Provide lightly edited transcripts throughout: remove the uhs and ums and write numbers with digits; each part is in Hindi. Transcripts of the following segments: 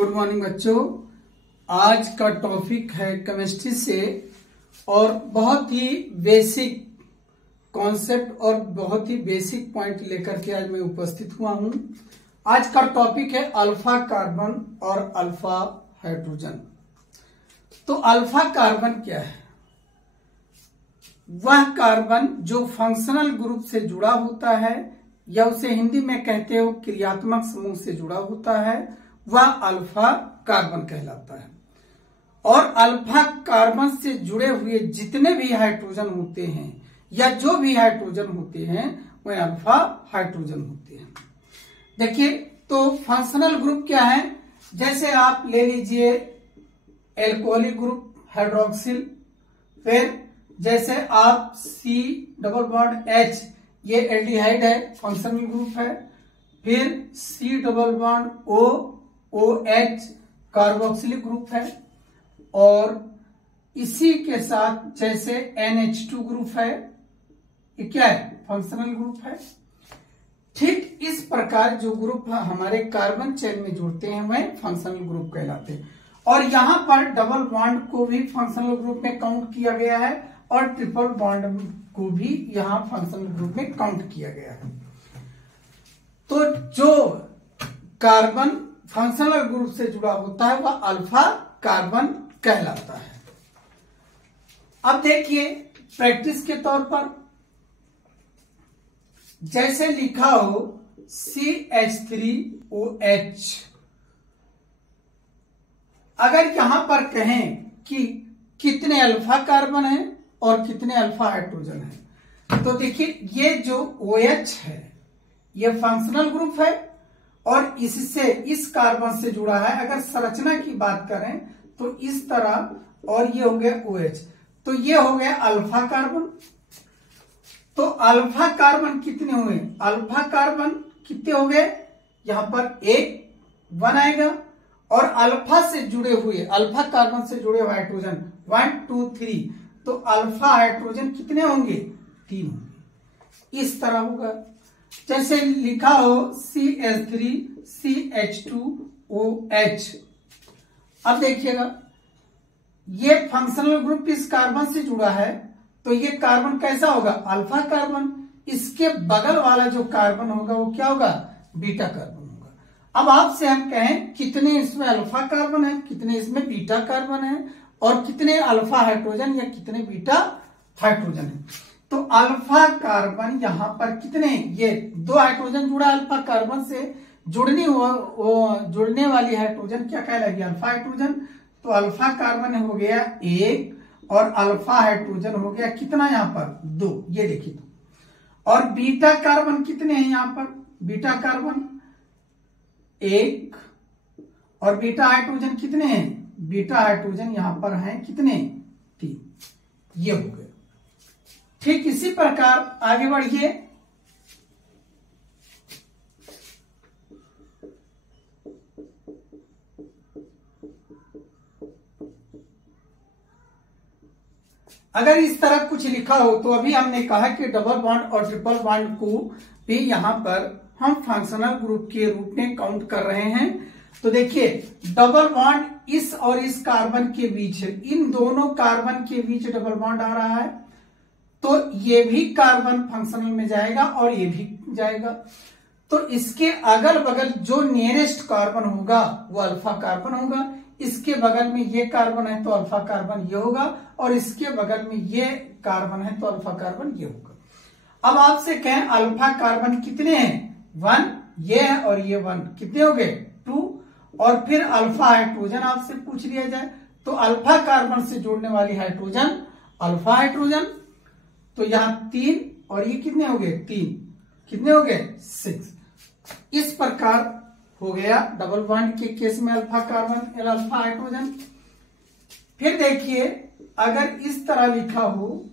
गुड मॉर्निंग बच्चों। आज का टॉपिक है केमिस्ट्री से और बहुत ही बेसिक कॉन्सेप्ट और बहुत ही बेसिक पॉइंट लेकर के आज मैं उपस्थित हुआ हूं। आज का टॉपिक है अल्फा कार्बन और अल्फा हाइड्रोजन। तो अल्फा कार्बन क्या है? वह कार्बन जो फंक्शनल ग्रुप से जुड़ा होता है या उसे हिंदी में कहते हो क्रियात्मक समूह से जुड़ा होता है, वह अल्फा कार्बन कहलाता है। और अल्फा कार्बन से जुड़े हुए जितने भी हाइड्रोजन होते हैं या जो भी हाइड्रोजन होते हैं वह अल्फा हाइड्रोजन होते हैं। देखिए, तो फंक्शनल ग्रुप क्या है? जैसे आप ले लीजिए एल्कोहलिक ग्रुप हाइड्रोक्सिल, फिर जैसे आप C+H ये एल्डिहाइड है, फंक्शनल ग्रुप है। फिर C+OH कार्बोक्सिलिक ग्रुप है। और इसी के साथ जैसे NH2 ग्रुप है, ये क्या है? फंक्शनल ग्रुप है। ठीक इस प्रकार जो ग्रुप हमारे कार्बन चेन में जुड़ते हैं वह फंक्शनल ग्रुप कहलाते हैं। और यहां पर डबल बॉन्ड को भी फंक्शनल ग्रुप में काउंट किया गया है और ट्रिपल बॉन्ड को भी यहां फंक्शनल ग्रुप में काउंट किया गया है। तो जो कार्बन फंक्शनल ग्रुप से जुड़ा होता है वह अल्फा कार्बन कहलाता है। अब देखिए प्रैक्टिस के तौर पर, जैसे लिखा हो CH3OH, अगर यहां पर कहें कि कितने अल्फा कार्बन है और कितने अल्फा हाइड्रोजन है, तो देखिए ये जो OH है ये फंक्शनल ग्रुप है और इससे इस कार्बन से जुड़ा है। अगर संरचना की बात करें तो इस तरह, और ये हो गया OH, तो ये हो गया अल्फा कार्बन। तो अल्फा कार्बन कितने हुए? अल्फा कार्बन कितने हो गए? यहां पर 1 आएगा। और अल्फा से जुड़े हुए, अल्फा कार्बन से जुड़े हुए हाइड्रोजन 1 2 3, तो अल्फा हाइड्रोजन कितने होंगे? 3 होंगे। इस तरह होगा। जैसे लिखा हो CH3CH2OH। अब देखिएगा, ये फंक्शनल ग्रुप इस कार्बन से जुड़ा है, तो ये कार्बन कैसा होगा? Alpha carbon. इसके बगल वाला जो कार्बन होगा वो क्या होगा? बीटा कार्बन होगा। अब आपसे हम कहें कितने इसमें अल्फा कार्बन है, कितने इसमें बीटा कार्बन है, और कितने अल्फा हाइड्रोजन या कितने बीटा हाइड्रोजन है। तो अल्फा कार्बन यहां पर कितने? ये 2 हाइड्रोजन जुड़ा अल्फा कार्बन से, जुड़ने वाली हाइड्रोजन क्या कहलाएगी? Alpha hydrogen. तो अल्फा कार्बन हो गया 1 और अल्फा हाइड्रोजन हो गया कितना? यहां पर 2। ये देखिए, और बीटा कार्बन कितने हैं यहां पर? बीटा कार्बन 1 और बीटा हाइड्रोजन कितने हैं? बीटा हाइड्रोजन यहां पर हैं कितने? 3। ये हो गए। ठीक इसी प्रकार आगे बढ़िए। अगर इस तरह कुछ लिखा हो तो अभी हमने कहा कि डबल बॉन्ड और ट्रिपल बॉन्ड को भी यहां पर हम फंक्शनल ग्रुप के रूप में काउंट कर रहे हैं। तो देखिए, डबल बॉन्ड इस और इस कार्बन के बीच है, इन दोनों कार्बन के बीच डबल बॉन्ड आ रहा है, तो ये भी कार्बन फंक्शनल में जाएगा और ये भी जाएगा। तो इसके अगल बगल जो नियरेस्ट कार्बन होगा वो अल्फा कार्बन होगा। इसके बगल में ये कार्बन है तो अल्फा कार्बन ये होगा, और इसके बगल में ये कार्बन है तो अल्फा कार्बन ये होगा। अब आपसे कहें अल्फा कार्बन कितने हैं? 1, ये है, और ये 1, कितने हो गए? 2। और फिर अल्फा हाइड्रोजन आपसे पूछ लिया जाए तो अल्फा कार्बन से जोड़ने वाली हाइड्रोजन अल्फा हाइड्रोजन, तो यहां 3 और ये कितने हो गए? 3। कितने हो गए? 6। इस प्रकार हो गया डबल बॉन्ड के केस में अल्फा कार्बन और अल्फा हाइड्रोजन। फिर देखिए, अगर इस तरह लिखा हो,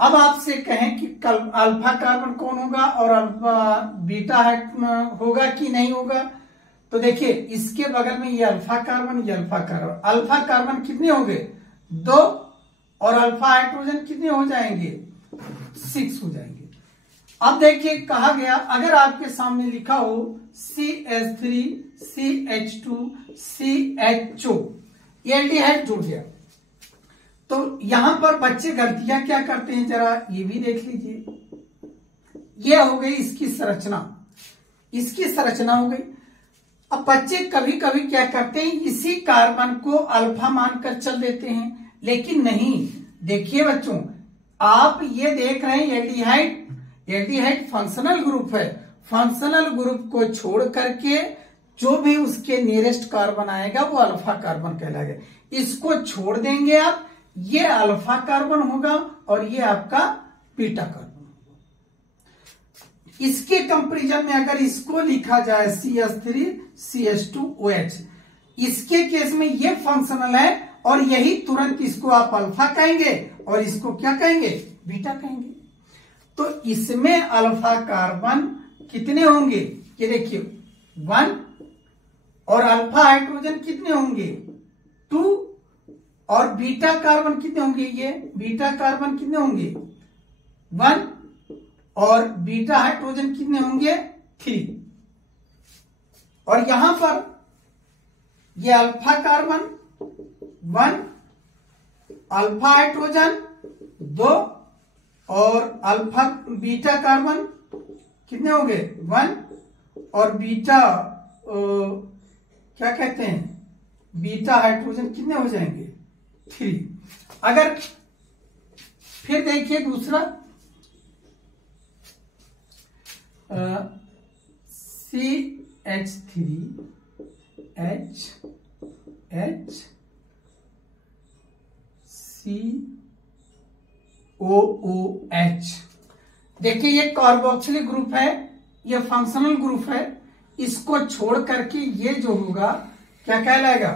अब आपसे कहें कि अल्फा कार्बन कौन होगा और अल्फा बीटा होगा कि नहीं होगा, तो देखिए इसके बगल में ये अल्फा कार्बन, ये अल्फा कार्बन। अल्फा कार्बन कितने हो गए? 2, और अल्फा हाइड्रोजन कितने हो जाएंगे? 6 हो जाएंगे। अब देखिए कहा गया अगर आपके सामने लिखा हो CH3 CH2 CHO, एल्डिहाइड जुड़ गया, तो यहां पर बच्चे गलतियां क्या करते हैं जरा ये भी देख लीजिए। ये हो गई इसकी संरचना, इसकी संरचना हो गई। अब बच्चे कभी कभी क्या करते हैं, इसी कार्बन को अल्फा मानकर चल देते हैं, लेकिन नहीं। देखिए बच्चों, आप ये देख रहे हैं एल्डिहाइड, एल्डिहाइड फंक्शनल ग्रुप है। फंक्शनल ग्रुप को छोड़ करके जो भी उसके नियरेस्ट कार्बन आएगा वो अल्फा कार्बन कहलाएगा। इसको छोड़ देंगे आप, ये अल्फा कार्बन होगा और ये आपका बीटा कार्बन। इसके कंपैरिजन में अगर इसको लिखा जाए CH3 CH2OH, इसके केस में ये फंक्शनल है और यही तुरंत इसको आप अल्फा कहेंगे और इसको क्या कहेंगे, बीटा कहेंगे। तो इसमें अल्फा कार्बन कितने होंगे, ये देखिए 1, और अल्फा हाइड्रोजन कितने होंगे 2, और बीटा कार्बन कितने होंगे, ये बीटा कार्बन कितने होंगे 1, और बीटा हाइड्रोजन कितने होंगे 3। और यहां पर ये अल्फा कार्बन 1, अल्फा हाइड्रोजन 2, और अल्फा बीटा कार्बन कितने हो गए 1, और बीटा क्या कहते हैं, बीटा हाइड्रोजन कितने हो जाएंगे 3। अगर फिर देखिए दूसरा CH3HCOOH, देखिए ये कार्बोक्सिलिक ग्रुप है, ये फंक्शनल ग्रुप है। इसको छोड़ करके ये जो होगा क्या कहलाएगा,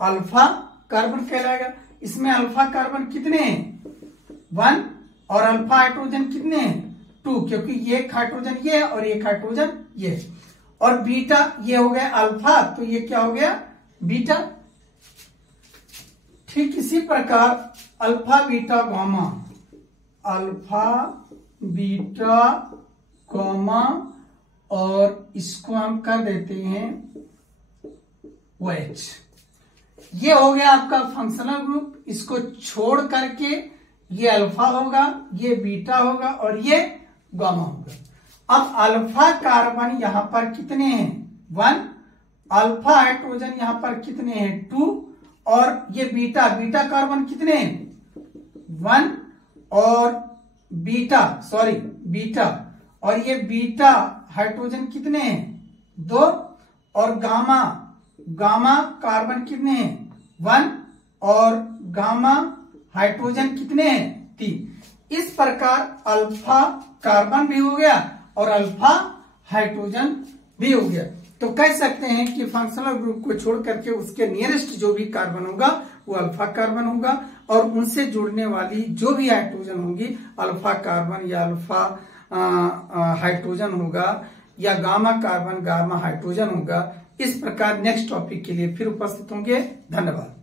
अल्फा कार्बन कहलाएगा। इसमें अल्फा कार्बन कितने हैं 1, और अल्फा हाइड्रोजन कितने हैं 2, क्योंकि ये एक हाइड्रोजन ये है और एक हाइड्रोजन ये है। और बीटा ये हो गया अल्फा, तो ये क्या हो गया बीटा। ठीक इसी प्रकार alpha beta gamma, alpha beta gamma, और इसको हम कर देते हैं OH। ये हो गया आपका फंक्शनल ग्रुप। इसको छोड़ करके ये अल्फा होगा, ये बीटा होगा और ये गामा होगा। अब अल्फा कार्बन यहां पर कितने हैं 1, अल्फा हाइड्रोजन यहां पर कितने हैं 2, और ये बीटा कार्बन कितने हैं 1, और बीटा और ये बीटा हाइड्रोजन कितने हैं 2, और गामा कार्बन कितने हैं 1, और गामा हाइड्रोजन कितने हैं 3। इस प्रकार अल्फा कार्बन भी हो गया और अल्फा हाइड्रोजन भी हो गया। तो कह सकते हैं कि फंक्शनल ग्रुप को छोड़ करके उसके नियरेस्ट जो भी कार्बन होगा वो अल्फा कार्बन होगा, और उनसे जुड़ने वाली जो भी हाइड्रोजन होंगी अल्फा कार्बन या अल्फा हाइड्रोजन होगा, या गामा कार्बन गामा हाइड्रोजन होगा। इस प्रकार नेक्स्ट टॉपिक के लिए फिर उपस्थित होंगे। धन्यवाद।